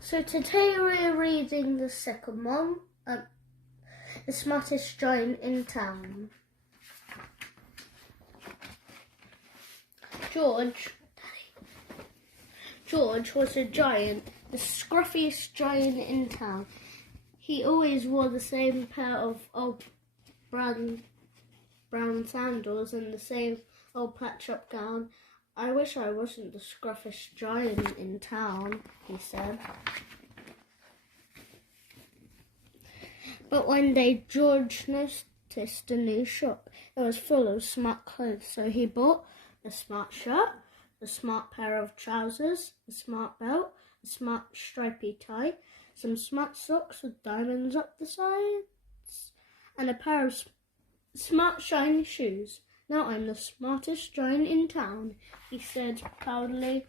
So today we're reading the second one, The Smartest Giant in Town. George was a giant, the scruffiest giant in town. He always wore the same pair of old brown sandals and the same old patch-up gown. "I wish I wasn't the scruffiest giant in town," he said. But one day George noticed a new shop. It was full of smart clothes, so he bought a smart shirt, a smart pair of trousers, a smart belt, a smart stripy tie, some smart socks with diamonds up the sides, and a pair of smart shiny shoes. "Now I'm the smartest giant in town," he said proudly.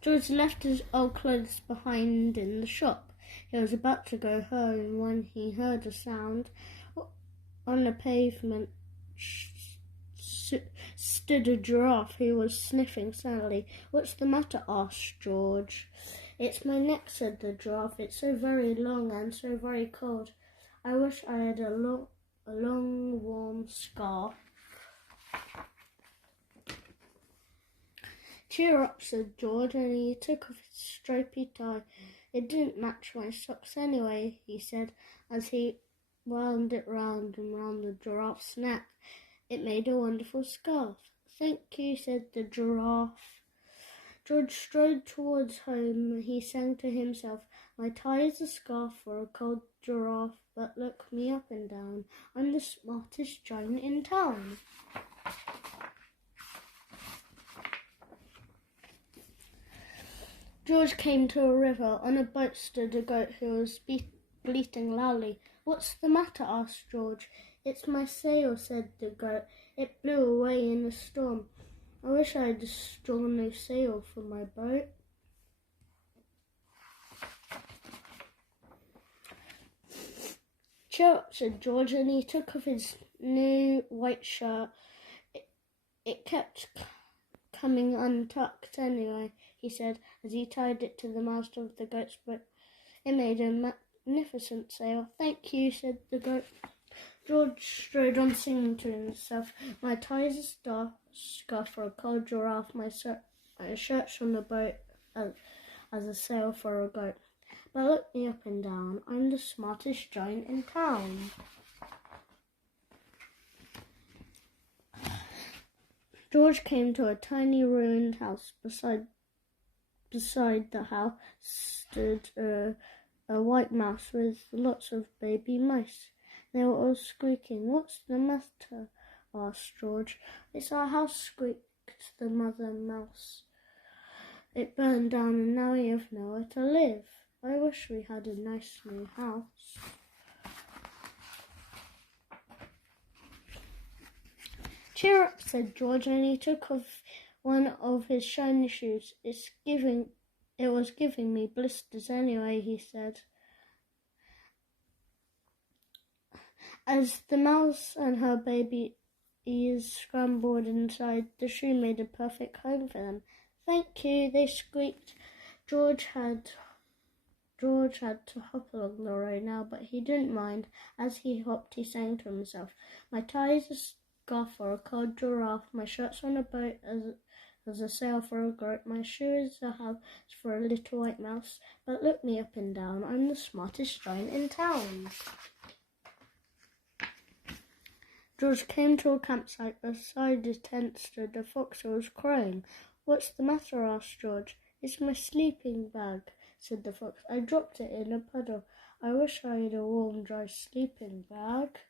George left his old clothes behind in the shop. He was about to go home when he heard a sound. On the pavement stood a giraffe who was sniffing sadly. "What's the matter?" asked George. "It's my neck," said the giraffe. "It's so very long and so very cold. I wish I had a long warm scarf." "Cheer up," said George, and he took off his stripy tie. "It didn't match my socks anyway," he said, as he wound it round and round the giraffe's neck. It made a wonderful scarf. "Thank you," said the giraffe. George strode towards home. He sang to himself, "My tie is a scarf for a cold giraffe, but look me up and down. I'm the smartest giant in town." George came to a river. On a boat stood a goat who was bleating loudly. "What's the matter?" asked George. "It's my sail," said the goat. "It blew away in a storm. I wish I had a strong new sail for my boat." "Cheer up," said George, and he took off his new white shirt. It kept coming untucked anyway, he said, as he tied it to the mast of the goat's boat. It made a magnificent sail. "Thank you," said the goat. George strode on singing to himself, "My tie is a scarf for a cold giraffe, my shirt's on the boat as a sail for a goat. But look me up and down, I'm the smartest giant in town." George came to a tiny ruined house. Beside the house stood a white mouse with lots of baby mice. They were all squeaking. "What's the matter?" asked George. "It's our house," squeaked the mother mouse. "It burned down and now we have nowhere to live. I wish we had a nice new house." "Cheer up," said George, and he took off one of his shiny shoes. It was giving me blisters anyway," he said. As the mouse and her babies scrambled inside, the shoe made a perfect home for them. "Thank you," they squeaked. George had to hop along the road now, but he didn't mind. As he hopped, he sang to himself, "My tie is a scarf for a cold giraffe, my shirt's on a boat as a sail for a goat, my shoe is a house for a little white mouse, but look me up and down, I'm the smartest giant in town." George came to a campsite. Beside the tent stood a fox who was crying. "What's the matter?" asked George. "It's my sleeping bag," said the fox. "I dropped it in a puddle. I wish I had a warm, dry sleeping bag."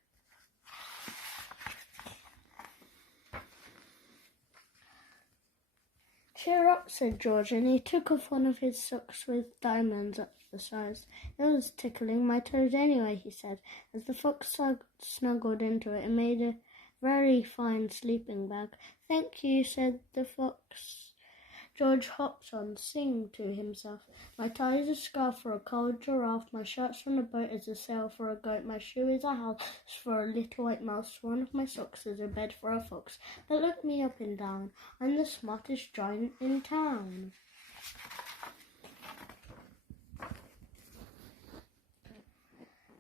"Cheer up," said George, and he took off one of his socks with diamonds up the sides. "It was tickling my toes anyway," he said. As the fox snuggled into it, it made a very fine sleeping bag. "Thank you," said the fox. George hopped on, singing to himself, "My tie is a scarf for a cold giraffe, my shirt's on a boat as a sail for a goat, my shoe is a house for a little white mouse, one of my socks is a bed for a fox, but look me up and down, I'm the smartest giant in town."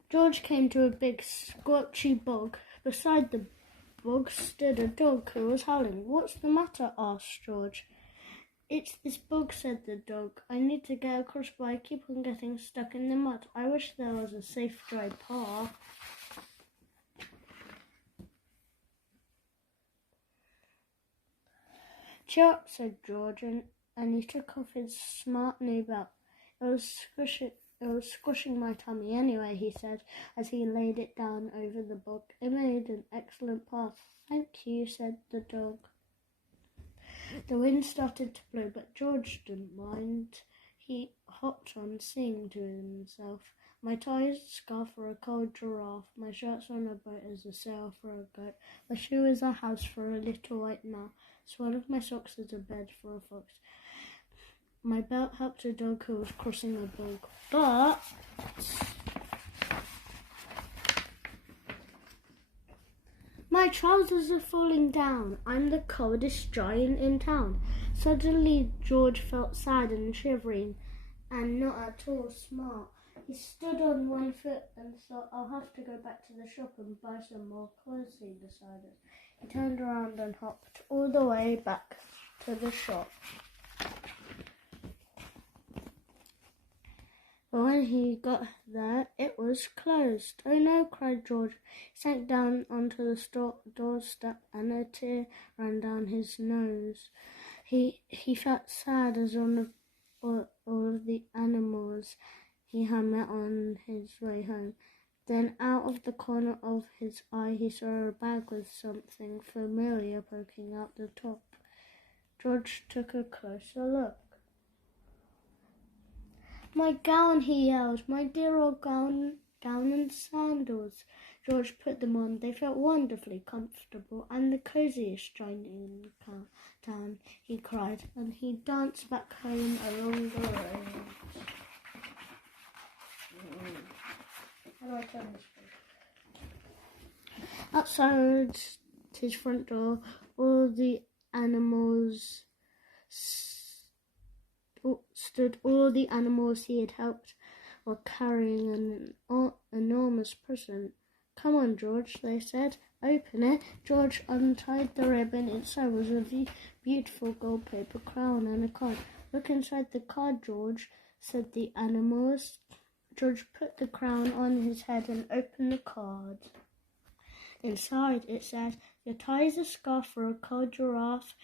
George came to a big squelchy bog. Beside the bog stood a dog who was howling. "What's the matter?" asked George. "It's this bog," said the dog. "I need to get across, but I keep on getting stuck in the mud. I wish there was a safe, dry path." "Cheer up," said George, and he took off his smart new belt. It was squishing my tummy anyway," he said, as he laid it down over the bog. "It made an excellent path." "Thank you," said the dog. The wind started to blow, but George didn't mind. He hopped on, singing to himself. "My tie is a scarf for a cold giraffe. My shirt's on a boat as a sail for a goat. My shoe is a house for a little white mouse. One of my socks is a bed for a fox. My belt helped a dog who was crossing a bog. But my trousers are falling down. I'm the coldest giant in town." Suddenly George felt sad and shivering and not at all smart. He stood on one foot and thought, "I'll have to go back to the shop and buy some more clothes," he decided. He turned around and hopped all the way back to the shop. But when he got there, it was closed. "Oh no," cried George. He sank down onto the store doorstep and a tear ran down his nose. He felt sad as all of the animals he had met on his way home. Then out of the corner of his eye he saw a bag with something familiar poking out the top. George took a closer look. "My gown," he yelled. "My dear old gown and sandals." George put them on. They felt wonderfully comfortable and the coziest giant in town, he cried, and he danced back home along the road. How do I turn this page? Outside his front door, all the animals stood. All the animals he had helped were carrying an enormous present. "Come on, George," they said. "Open it." George untied the ribbon. Inside was a beautiful gold paper crown and a card. "Look inside the card, George," said the animals. George put the crown on his head and opened the card. Inside it said, "Your tie is a scarf for a cold giraffe,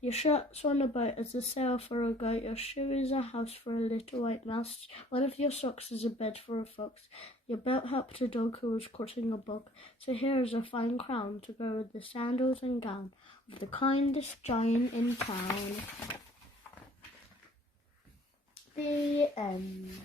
your shirt's on a boat as a sail for a goat. Your shoe is a house for a little white mouse. One of your socks is a bed for a fox. Your belt helped a dog who was crossing a bog. So here is a fine crown to go with the sandals and gown of the kindest giant in town." The end.